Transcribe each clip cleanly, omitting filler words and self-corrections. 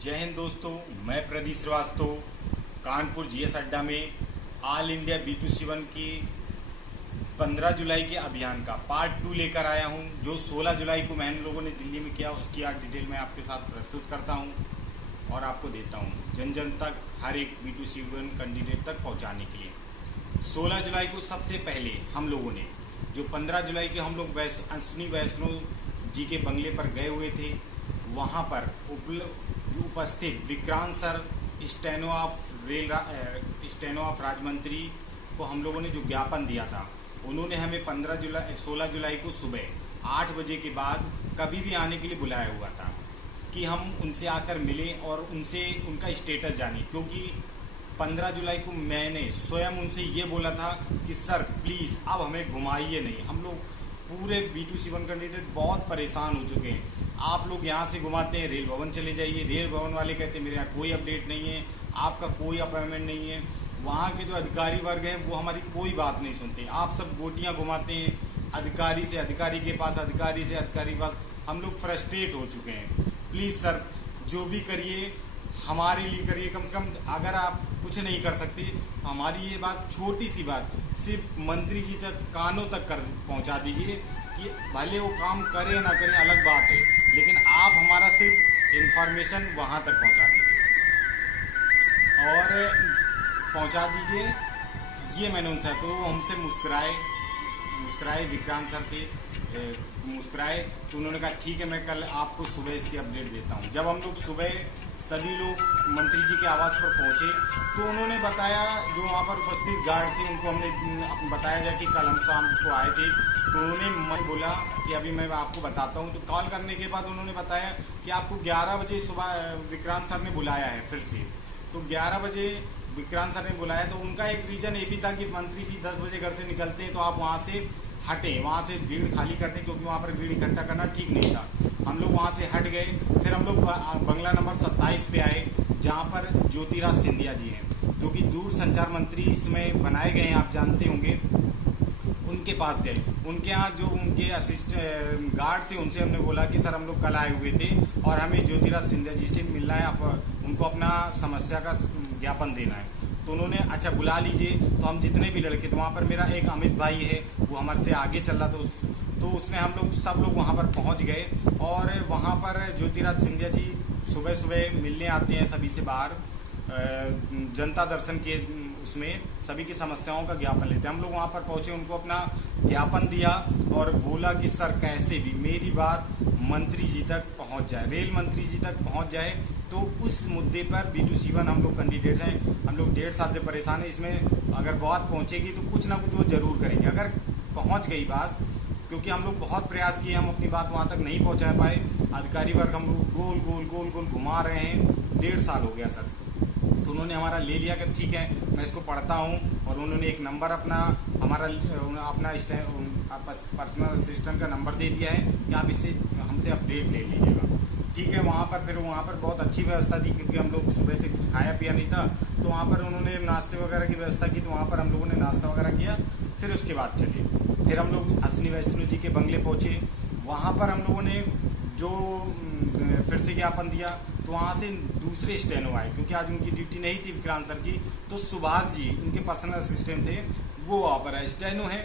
जय हिंद दोस्तों, मैं प्रदीप श्रीवास्तव कानपुर जीएस अड्डा में ऑल इंडिया B2C1 की 15 जुलाई के अभियान का पार्ट 2 लेकर आया हूं, जो 16 जुलाई को हम लोगों ने दिल्ली में किया। उसकी आज डिटेल मैं आपके साथ प्रस्तुत करता हूं और आपको देता हूं जन जन तक, हर एक B2C1 कैंडिडेट तक पहुंचाने के लिए। 16 जुलाई को सबसे पहले हम लोगों ने, जो 15 जुलाई के हम लोग अश्विनी वैष्णव जी के बंगले पर गए हुए थे, वहाँ पर उपस्थित विक्रांत सर, स्टेनो ऑफ राज्य मंत्री को हम लोगों ने जो ज्ञापन दिया था, उन्होंने हमें 16 जुलाई को सुबह 8 बजे के बाद कभी भी आने के लिए बुलाया हुआ था कि हम उनसे आकर मिलें और उनसे उनका स्टेटस जानें। क्योंकि 15 जुलाई को मैंने स्वयं उनसे ये बोला था कि सर प्लीज़ अब हमें घुमाइए नहीं, हम लोग पूरे B2C1 कैंडिडेट बहुत परेशान हो चुके हैं। आप लोग यहाँ से घुमाते हैं, रेल भवन चले जाइए। रेल भवन वाले कहते हैं मेरे यहाँ कोई अपडेट नहीं है, आपका कोई अपॉइंटमेंट नहीं है। वहाँ के जो अधिकारी वर्ग हैं वो हमारी कोई बात नहीं सुनते। आप सब गोटियाँ घुमाते हैं, अधिकारी से अधिकारी के पास, अधिकारी से अधिकारी के पास। हम लोग फ्रस्ट्रेट हो चुके हैं। प्लीज़ सर जो भी करिए हमारे लिए करिए। कम से कम अगर आप कुछ नहीं कर सकते, हमारी ये बात, छोटी सी बात, सिर्फ मंत्री जी तक, कानों तक कर पहुंचा दीजिए कि भले वो काम करें ना करें अलग बात है, लेकिन आप हमारा सिर्फ इन्फॉर्मेशन वहाँ तक पहुंचा दीजिए और पहुंचा दीजिए। ये मैंने उनसे, तो हमसे मुस्कुराए विक्रांत सर थे, मुस्कुराए। तो उन्होंने कहा ठीक है, मैं कल आपको सुबह इसकी अपडेट देता हूँ। जब हम लोग सुबह सभी लोग मंत्री जी के आवास पर पहुंचे तो उन्होंने बताया, जो वहाँ पर उपस्थित गार्ड थे उनको हमने बताया जाए कि कल हम शाम को आए थे। तो उन्होंने मैं बोला कि अभी मैं आपको बताता हूँ। तो कॉल करने के बाद उन्होंने बताया कि आपको 11 बजे सुबह विक्रांत सर ने बुलाया है फिर से। तो 11 बजे विक्रांत सर ने बुलाया, तो उनका एक रीज़न ये भी था कि मंत्री जी 10 बजे घर से निकलते हैं तो आप वहाँ से हटें, वहाँ से भीड़ खाली करते, क्योंकि वहाँ पर भीड़ इकट्ठा करना ठीक नहीं था। हम लोग वहाँ से हट गए। फिर हम लोग बंगला नंबर 27 पे आए, जहाँ पर ज्योतिराज सिंधिया जी हैं, जो कि दूर संचार मंत्री इसमें बनाए गए हैं, आप जानते होंगे। उनके पास गए, उनके यहाँ जो उनके असिस्टेंट गार्ड थे उनसे हमने बोला कि सर हम लोग कल आए हुए थे और हमें ज्योतिराज सिंधिया जी से मिलना है, आप उनको अपना समस्या का ज्ञापन देना है। तो उन्होंने अच्छा बुला लीजिए। तो हम जितने भी लड़के थे, वहाँ पर मेरा एक अमित भाई है, वो हमारे से आगे चल रहा था, तो उसने हम लोग सब लोग वहाँ पर पहुँच गए। और वहाँ पर ज्योतिराज सिंधिया जी सुबह सुबह मिलने आते हैं सभी से बाहर, जनता दर्शन के उसमें सभी की समस्याओं का ज्ञापन लेते हैं। हम लोग वहाँ पर पहुँचे, उनको अपना ज्ञापन दिया और बोला कि सर कैसे भी मेरी बात मंत्री जी तक पहुँच जाए, रेल मंत्री जी तक पहुँच जाए। तो उस मुद्दे पर B2C1 हम लोग कैंडिडेट्स हैं, हम लोग 1.5 साल से परेशान हैं। इसमें अगर बात पहुँचेगी तो कुछ ना कुछ वो ज़रूर करेंगे। अगर पहुँच गई बात, क्योंकि हम लोग बहुत प्रयास किए, हम अपनी बात वहाँ तक नहीं पहुँचा पाए। अधिकारी वर्ग हम लोग गोल गोल गोल गोल घुमा रहे हैं, 1.5 साल हो गया सर। तो उन्होंने हमारा ले लिया कि ठीक है मैं इसको पढ़ता हूँ, और उन्होंने एक नंबर अपना पर्सनल असिस्टेंट का नंबर दे दिया है कि आप इससे हमसे अपडेट ले लीजिएगा। ठीक है, वहाँ पर फिर वहाँ पर बहुत अच्छी व्यवस्था थी, क्योंकि हम लोग सुबह से कुछ खाया पिया नहीं था। तो वहाँ पर उन्होंने नाश्ते वगैरह की व्यवस्था की, तो वहाँ पर हम लोगों ने नाश्ता वगैरह किया। फिर उसके बाद चले, फिर हम लोग अश्विनी वैष्णव जी के बंगले पहुँचे। वहाँ पर हम लोगों ने जो फिर से ज्ञापन दिया, तो वहाँ से दूसरे स्टेनो आए, क्योंकि आज उनकी ड्यूटी नहीं थी विक्रांत सर की। तो सुभाष जी उनके पर्सनल असिस्टेंट थे, वो वहाँ पर है, स्टेनो हैं।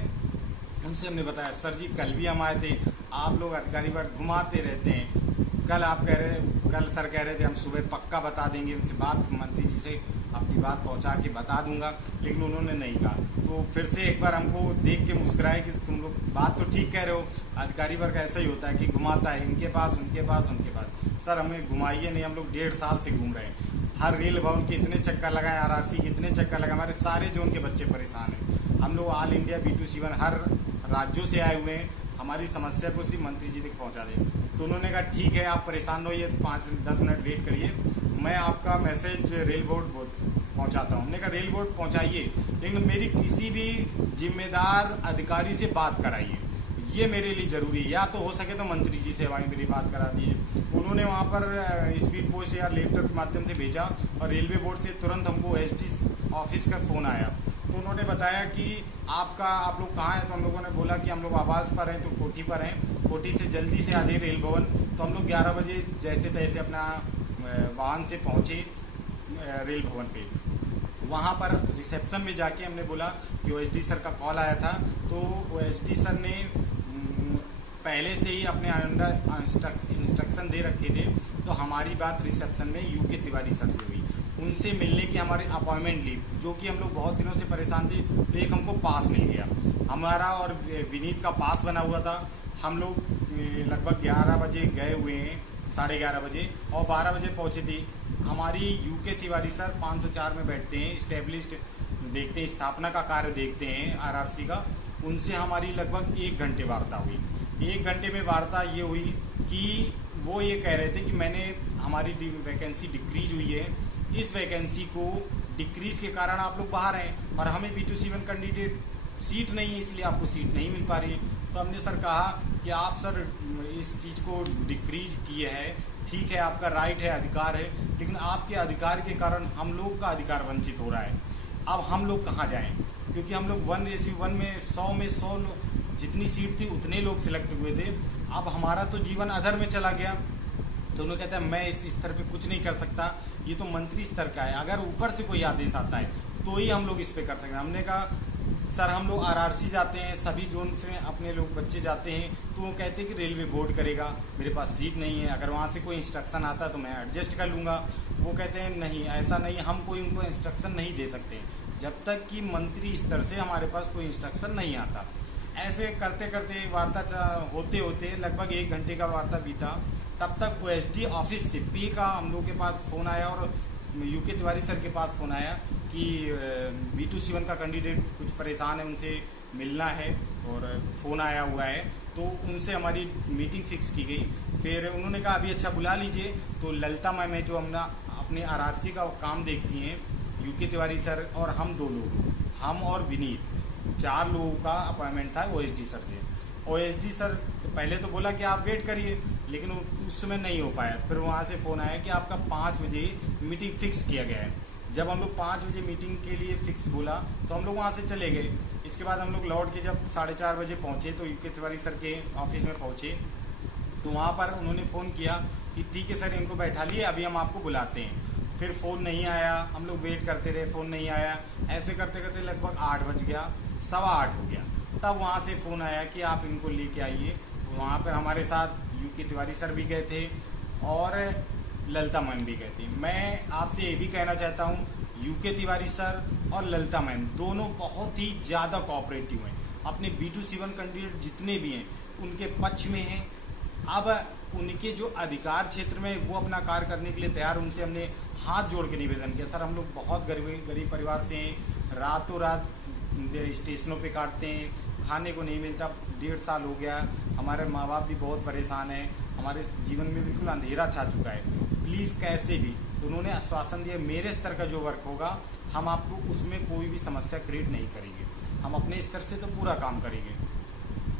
उनसे हमने बताया सर जी कल भी हम आए थे, आप लोग अधिकारी वर्ग घुमाते रहते हैं, कल सर कह रहे थे हम सुबह पक्का बता देंगे, उनसे बात मंत्री जी से अपनी बात पहुंचा के बता दूंगा, लेकिन उन्होंने नहीं कहा। तो फिर से एक बार हमको देख के मुस्कुराए कि तुम लोग बात तो ठीक कह रहे हो, अधिकारी वर्ग ऐसा ही होता है कि घुमाता है इनके पास उनके पास उनके पास। सर हमें घुमाइए नहीं, हम लोग 1.5 साल से घूम रहे हैं, हर रेल भवन के इतने चक्कर लगाए, RRC के इतने चक्कर लगाए, हमारे सारे जोन के बच्चे परेशान हैं। हम लोग ऑल इंडिया B2C1 हर राज्यों से आए हुए हैं, हमारी समस्या को सिर्फ मंत्री जी तक पहुंचा दें। तो उन्होंने कहा ठीक है आप परेशान रहिए, 5-10 मिनट वेट करिए, मैं आपका मैसेज रेल बोर्ड पहुंचाता हूँ। हमने कहा रेल बोर्ड पहुंचाइए, लेकिन मेरी किसी भी जिम्मेदार अधिकारी से बात कराइए, ये मेरे लिए ज़रूरी है। या तो हो सके तो मंत्री जी से वहीं मेरी बात करा दिए। उन्होंने वहाँ पर स्पीड पोस्ट या लेटर के माध्यम से भेजा, और रेलवे बोर्ड से तुरंत हमको ST ऑफिस का फ़ोन आया। तो उन्होंने बताया कि आप लोग कहाँ हैं। तो हम लोगों ने बोला कि हम लोग आवास पर हैं, तो कोठी पर हैं, कोठी से जल्दी से आ जाइए रेल भवन। तो हम लोग 11 बजे जैसे तैसे अपना वाहन से पहुँचे रेल भवन पे। वहाँ पर रिसेप्शन में जाके हमने बोला कि ओएसडी सर का कॉल आया था, तो ओएसडी सर ने पहले से ही अपने अंडर इंस्ट्रक्शन दे रखे थे। तो हमारी बात रिसेप्शन में यूके तिवारी सर से हुई, उनसे मिलने की हमारी अपॉइंटमेंट ली, जो कि हम लोग बहुत दिनों से परेशान थे। तो एक हमको पास मिल गया, हमारा और विनीत का पास बना हुआ था। हम लोग लगभग 11 बजे गए हुए हैं, 11:30 बजे, और 12 बजे पहुँचे थे। हमारी यूके तिवारी सर 504 में बैठते हैं, इस्टेब्लिश्ड देखते हैं, स्थापना का कार्य देखते हैं आरआरसी का। उनसे हमारी लगभग 1 घंटे वार्ता हुई। 1 घंटे में वार्ता ये हुई कि वो ये कह रहे थे कि हमारी वैकेंसी डिक्रीज हुई है, इस वैकेंसी को डिक्रीज के कारण आप लोग बाहर हैं और हमें B2C1 कैंडिडेट सीट नहीं है, इसलिए आपको सीट नहीं मिल पा रही है। तो हमने सर कहा कि आप सर इस चीज़ को डिक्रीज किए हैं, ठीक है, आपका राइट है, अधिकार है, लेकिन आपके अधिकार के कारण हम लोग का अधिकार वंचित हो रहा है। अब हम लोग कहाँ जाएं? क्योंकि हम लोग 1:1 में 100 जितनी सीट थी उतने लोग सिलेक्ट हुए थे। अब हमारा तो जीवन अधर में चला गया। तो उन्होंने कहता है मैं इस स्तर पे कुछ नहीं कर सकता, ये तो मंत्री स्तर का है, अगर ऊपर से कोई आदेश आता है तो ही हम लोग इस पे कर सकते हैं। हमने कहा सर हम लोग आरआरसी जाते हैं, सभी जोन से अपने लोग बच्चे जाते हैं, तो वो कहते हैं कि रेलवे बोर्ड करेगा, मेरे पास सीट नहीं है, अगर वहाँ से कोई इंस्ट्रक्शन आता तो मैं एडजस्ट कर लूँगा। वो कहते हैं नहीं, ऐसा नहीं, हम कोई उनको इंस्ट्रक्शन नहीं दे सकते जब तक कि मंत्री स्तर से हमारे पास कोई इंस्ट्रक्शन नहीं आता। ऐसे करते करते वार्ता होते होते लगभग 1 घंटे का वार्ता बीता। तब तक ओएसडी ऑफिस से पी का हम लोग के पास फ़ोन आया और यूके तिवारी सर के पास फ़ोन आया कि B2C1 का कैंडिडेट कुछ परेशान है, उनसे मिलना है, और फ़ोन आया हुआ है। तो उनसे हमारी मीटिंग फिक्स की गई। फिर उन्होंने कहा अभी अच्छा बुला लीजिए। तो ललिता मैम है जो अपने आरआरसी का काम देखती हैं, यूके तिवारी सर और हम 2 लोग, हम और विनीत, 4 लोगों का अपॉइंटमेंट था ओएसडी सर से। ओएसडी सर पहले तो बोला कि आप वेट करिए, लेकिन उस समय नहीं हो पाया। फिर वहाँ से फ़ोन आया कि आपका 5 बजे मीटिंग फिक्स किया गया है। जब हम लोग 5 बजे मीटिंग के लिए फिक्स बोला तो हम लोग वहाँ से चले गए। इसके बाद हम लोग लौट के जब 4:30 बजे पहुँचे तो यूके तिवारी सर के ऑफिस में पहुँचे, तो वहाँ पर उन्होंने फ़ोन किया कि ठीक है सर, इनको बैठा लिए, अभी हम आपको बुलाते हैं। फिर फ़ोन नहीं आया, हम लोग वेट करते रहे, फ़ोन नहीं आया। ऐसे करते करते लगभग 8 बज गया, 7:15 हो गया। तब वहाँ से फ़ोन आया कि आप इनको लेके आइए। वहाँ पर हमारे साथ यूके तिवारी सर भी गए थे और ललिता मैम भी गए थे। मैं आपसे ये भी कहना चाहता हूँ, यूके तिवारी सर और ललिता मैम दोनों बहुत ही ज़्यादा कोऑपरेटिव हैं, अपने B2C1 कैंडिडेट जितने भी हैं उनके पक्ष में हैं। अब उनके जो अधिकार क्षेत्र में वो अपना कार्य करने के लिए तैयार, उनसे हमने हाथ जोड़ के निवेदन किया, सर हम लोग बहुत गरीब परिवार से हैं, रातों रात स्टेशनों पे काटते हैं, खाने को नहीं मिलता, 1.5 साल हो गया, हमारे माँ बाप भी बहुत परेशान हैं, हमारे जीवन में बिल्कुल अंधेरा छा चुका है, प्लीज़ कैसे भी। तो उन्होंने आश्वासन दिया मेरे स्तर का जो वर्क होगा हम आपको उसमें कोई भी समस्या क्रिएट नहीं करेंगे, हम अपने स्तर से तो पूरा काम करेंगे।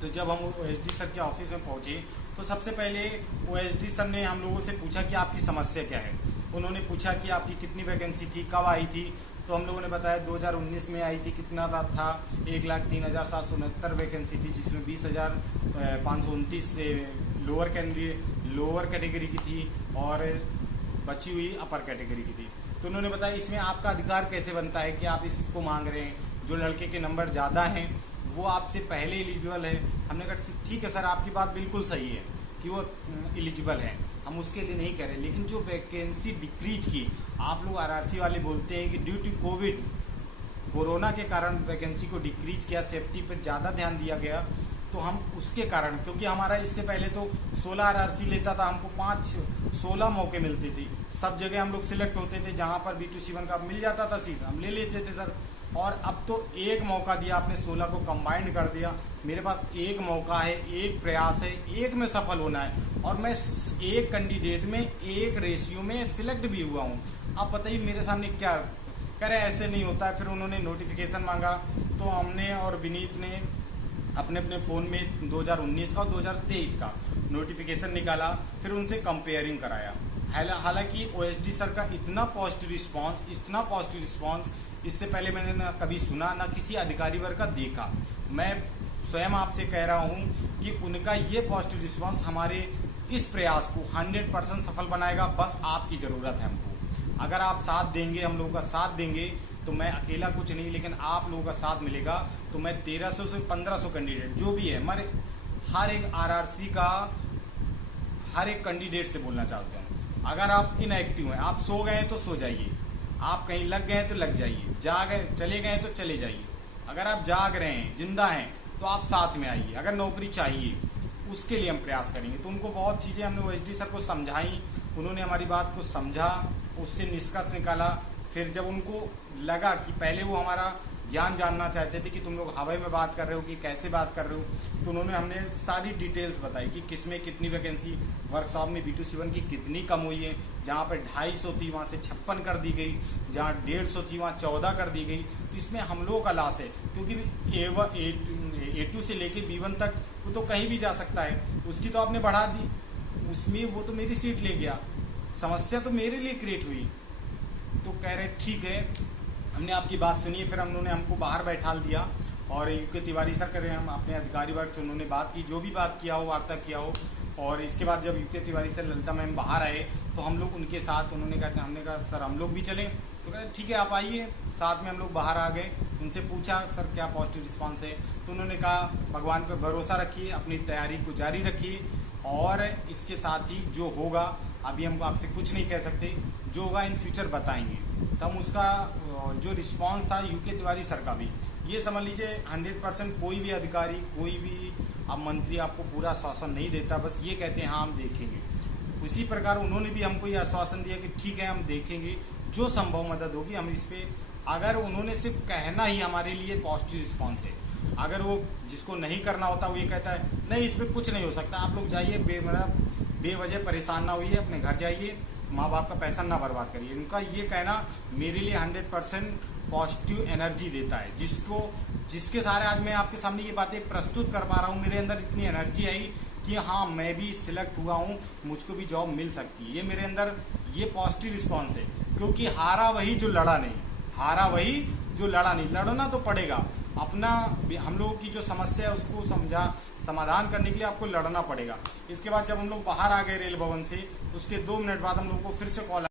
तो जब हम ओएसडी सर के ऑफिस में पहुँचे तो सबसे पहले ओएसडी सर ने हम लोगों से पूछा कि आपकी समस्या क्या है। उन्होंने पूछा कि आपकी कितनी वैकेंसी थी, कब आई थी। तो हम लोगों ने बताया 2019 में आई थी। कितना था? 1,03,769 वैकेंसी थी, जिसमें 20,529 से लोअर कैटेगरी की थी और बची हुई अपर कैटेगरी की थी। तो उन्होंने बताया इसमें आपका अधिकार कैसे बनता है कि आप इसको मांग रहे हैं, जो लड़के के नंबर ज़्यादा हैं वो आपसे पहले एलिजिबल है। हमने कहा ठीक है सर, आपकी बात बिल्कुल सही है कि वो एलिजिबल है, हम उसके लिए नहीं कह रहे, लेकिन जो वैकेंसी डिक्रीज की, आप लोग आरआरसी वाले बोलते हैं कि ड्यू टू कोरोना के कारण वैकेंसी को डिक्रीज किया, सेफ्टी पर ज़्यादा ध्यान दिया गया, तो हम उसके कारण, क्योंकि हमारा इससे पहले तो 16 आरआरसी लेता था, हमको 16 मौके मिलते थे, सब जगह हम लोग सिलेक्ट होते थे, जहाँ पर B2C1 का मिल जाता था सीट हम ले लेते थे सर। और अब तो एक मौका दिया आपने, 16 को कंबाइंड कर दिया। मेरे पास एक मौका है, एक प्रयास है, एक में सफल होना है, और मैं एक कैंडिडेट में एक रेशियो में सिलेक्ट भी हुआ हूँ। अब बताइए मेरे सामने क्या कह रहे, ऐसे नहीं होता है। फिर उन्होंने नोटिफिकेशन मांगा, तो हमने और विनीत ने अपने अपने फ़ोन में 2019 का और 2023 का नोटिफिकेशन निकाला, फिर उनसे कंपेयरिंग कराया। हालांकि ओएसडी सर का इतना पॉजिटिव रिस्पॉन्स इससे पहले मैंने ना कभी सुना, ना किसी अधिकारी वर्ग का देखा। मैं स्वयं आपसे कह रहा हूं कि उनका ये पॉजिटिव रिस्पॉन्स हमारे इस प्रयास को 100% सफल बनाएगा। बस आपकी ज़रूरत है हमको। अगर आप साथ देंगे, हम लोगों का साथ देंगे, तो मैं अकेला कुछ नहीं, लेकिन आप लोगों का साथ मिलेगा तो मैं 1300 से 1500 कैंडिडेट जो भी है हमारे हर एक आरआरसी का हर एक कैंडिडेट से बोलना चाहता हूँ, अगर आप इनएक्टिव हैं, आप सो गए हैं तो सो जाइए, आप कहीं लग गए हैं तो लग जाइए, चले गए हैं तो चले जाइए। अगर आप जाग रहे हैं, जिंदा हैं, तो आप साथ में आइए। अगर नौकरी चाहिए, उसके लिए हम प्रयास करेंगे। तो उनको बहुत चीज़ें हमने ओएसडी सर को समझाई, उन्होंने हमारी बात को समझा, उससे निष्कर्ष निकाला। फिर जब उनको लगा कि पहले वो हमारा ज्ञान जानना चाहते थे कि तुम लोग हवाई में बात कर रहे हो कि कैसे बात कर रहे हो, तो उन्होंने हमने सारी डिटेल्स बताई कि किसमें कितनी वैकेंसी, वर्कशॉप में B2C1 की कितनी कम हुई है, जहाँ पर 250 थी वहाँ से 56 कर दी गई, जहाँ 150 थी वहाँ 14 कर दी गई। तो इसमें हम लोगों का लॉस है, क्योंकि A2 से लेके B1 तक वो तो कहीं भी जा सकता है, उसकी तो आपने बढ़ा दी, उसमें वो तो मेरी सीट ले गया, समस्या तो मेरे लिए क्रिएट हुई। तो कह रहे ठीक है, हमने आपकी बात सुनी। फिर उन्होंने हमको बाहर बैठाल दिया और यूके तिवारी सर करें, हम अपने अधिकारी वर्ग से उन्होंने बात की, जो भी बात किया हो, वार्ता किया हो। और इसके बाद जब UK Tiwari sir, Lalita ma'am बाहर आए तो हम लोग उनके साथ, उन्होंने कहा, हमने कहा सर हम लोग भी चलें, तो कहा ठीक है आप आइए। साथ में हम लोग बाहर आ गए, उनसे पूछा सर क्या पॉजिटिव रिस्पॉन्स है, तो उन्होंने कहा भगवान पर भरोसा रखिए, अपनी तैयारी को जारी रखिए, और इसके साथ ही जो होगा, अभी हम आपसे कुछ नहीं कह सकते, जो होगा इन फ्यूचर बताएंगे। तो हम उसका जो रिस्पांस था यूके तिवारी सर का भी, ये समझ लीजिए 100% कोई भी अधिकारी, कोई भी अब मंत्री आपको पूरा आश्वासन नहीं देता, बस ये कहते हैं हाँ हम देखेंगे। उसी प्रकार उन्होंने भी हमको ये आश्वासन दिया कि ठीक है हम देखेंगे, जो संभव मदद होगी हम इस पर। अगर उन्होंने सिर्फ कहना ही हमारे लिए पॉजिटिव रिस्पॉन्स है, अगर वो जिसको नहीं करना होता वो ये कहता है नहीं इस पर कुछ नहीं हो सकता, आप लोग जाइए, बेवजह परेशान ना होइए, अपने घर जाइए, माँ बाप का पैसा ना बर्बाद करिए, उनका ये कहना मेरे लिए 100% पॉजिटिव एनर्जी देता है, जिसके सहारे आज मैं आपके सामने ये बातें प्रस्तुत कर पा रहा हूँ। मेरे अंदर इतनी एनर्जी आई कि हाँ मैं भी सिलेक्ट हुआ हूँ, मुझको भी जॉब मिल सकती है। ये मेरे अंदर ये पॉजिटिव रिस्पॉन्स है, क्योंकि हारा वही जो लड़ा नहीं, हारा वही जो लड़ा नहीं। लड़ना तो पड़ेगा, अपना हम लोगों की जो समस्या है उसको समाधान करने के लिए आपको लड़ना पड़ेगा। इसके बाद जब हम लोग बाहर आ गए रेल भवन से, उसके 2 मिनट बाद हम लोग को फिर से कॉल